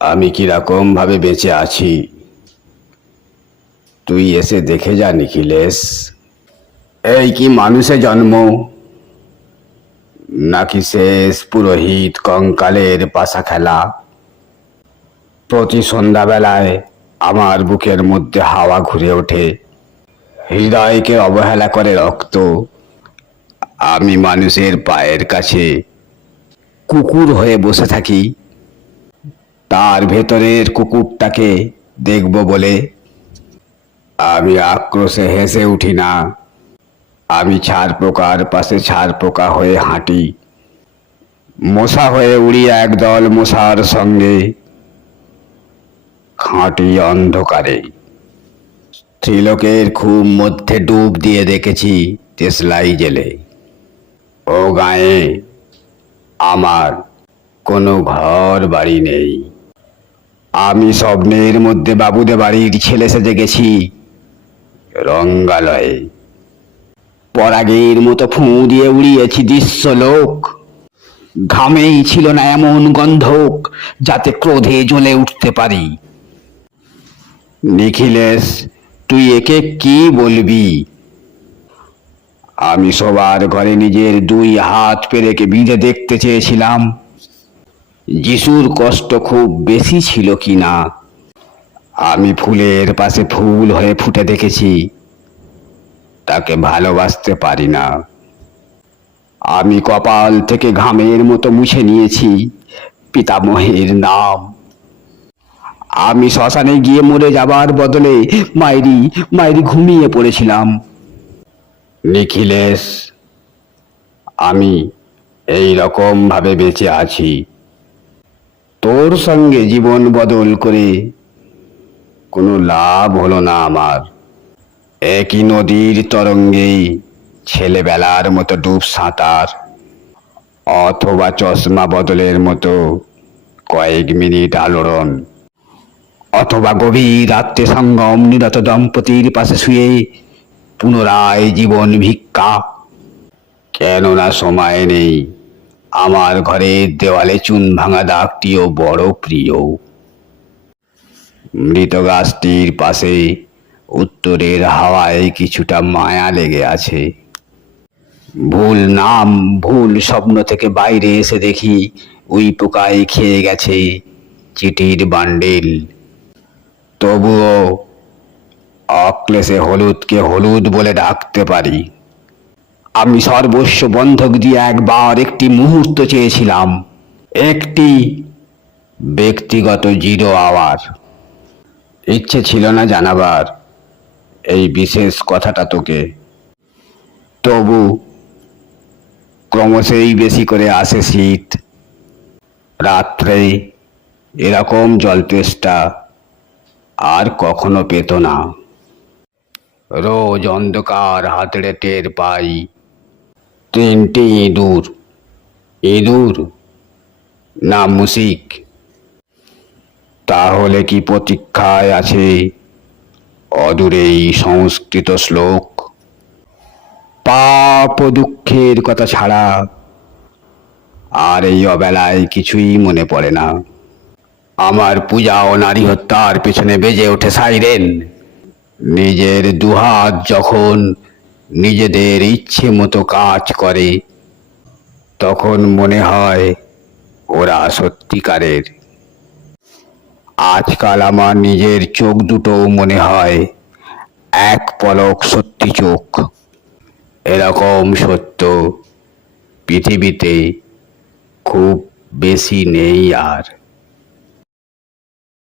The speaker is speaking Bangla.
আমি কিরকম ভাবে বেঁচে আছি তুই এসে দেখে যা নিখিলেশ। এই কি মানুষে জন্ম, নাকি শেষ পুরোহিত কঙ্কালের পাশা খেলা? প্রতি সন্ধ্যাবেলায় আমার বুকের মধ্যে হাওয়া ঘুরে ওঠে, হৃদয়কে অবহেলা করে রক্ত। আমি মানুষের পায়ের কাছে কুকুর হয়ে বসে থাকি, তার ভেতরের কুকুরটাকে দেখব বলে। আমি আক্রোশে হেসে উঠি না, আমি ছাড় পোকার পাশে ছাড় পোকা হয়ে হাঁটি, মশা হয়ে উড়ি একদল মশার সঙ্গে, খাঁটি অন্ধকারে। স্ত্রীলোকের খুব মধ্যে ডুব দিয়ে দেখেছি দেশলাই জেলে। ও গায়ে আমার কোনো ঘর বাড়ি নেই, আমি স্বপ্নের মধ্যে বাবুদের বাড়ির ছেলে সেজে গেছি রঙ্গালয়ে। পরাগের মতো ফুঁ দিয়ে উড়িয়েছি দৃশ্যলোক, ঘামেই ছিল না এমন গন্ধক যাতে ক্রোধে জ্বলে উঠতে পারি। নিখিলেশ, তুই একে কি বলবি? আমি সবার ঘরে নিজের দুই হাত পেরেকে বিঁধে দেখতে চেয়েছিলাম যিশুর কষ্ট খুব বেশি ছিল কি না। আমি ফুলের পাশে ফুল হয়ে ফুটে দেখেছি, তাকে ভালোবাসতে পারি না। আমি কপাল থেকে ঘামের মতো মুছে নিয়েছি পিতামহের নাম। আমি শ্মশানে গিয়ে মরে যাবার বদলে মাইরি মাইরি ঘুমিয়ে পড়েছিলাম। নিখিলেশ, আমি এই রকম ভাবে বেঁচে আছি, তোর সঙ্গে জীবন বদল করে কোনো লাভ হলো না আমার। একই নদীর তরঙ্গে ছেলেবেলার মতো ডুব সাঁতার, অথবা চশমা বদলের মতো কয়েক মিনিট আলোড়ন, অথবা গভীর রাত্রে সঙ্গম নিরত দম্পতির পাশে শুয়ে পুনরায় জীবন ভিক্ষা। কেননা সময় নেই, আমার ঘরের দেওয়ালে চুন ভাঙা দাগটিও বড় প্রিয়। মৃত গাছটির পাশে উত্তরের হাওয়ায় কিছুটা মায়া লেগে আছে। ভুল নাম ভুল স্বপ্ন থেকে বাইরে এসে দেখি ওই পোকায় খেয়ে গেছে চিঠির বান্ডিল। তবুও অক্লেশে হলুদকে হলুদ বলে ডাকতে পারি। আমি সর্বস্ব বন্ধক দিয়ে একবার একটি মুহূর্ত চেয়েছিলাম, একটি ব্যক্তিগত 0 আওয়ার। ইচ্ছে ছিল না জানাবার এই বিশেষ কথাটা তোকে, তবু ক্রমশই বেশি করে আসে শীত। রাত্রে এরকম জলতেষ্টা আর কখনো পেত না। রোজ অন্ধকার হাতড়ে টের পাই 3টি ইঁদুর। ইঁদুর না মুশিক? তাহলে কি প্রতীক্ষায় আছে অদূরেই সংস্কৃত শ্লোক? পাপ ও দুঃখের কথা ছাড়া আর এই অবেলায় কিছুই মনে পড়ে না। আমার পূজা ও নারী হত্যার পেছনে বেজে ওঠে সাইরেন। নিজের দুহাত যখন নিজেদের ইচ্ছে মতো কাজ করে, তখন মনে হয় ওরা সত্যিকারের। আজকাল আমার নিজের চোখ দুটো মনে হয় এক পলক সত্যি চোখ। এরকম সত্য পৃথিবীতে খুব বেশি নেই আর।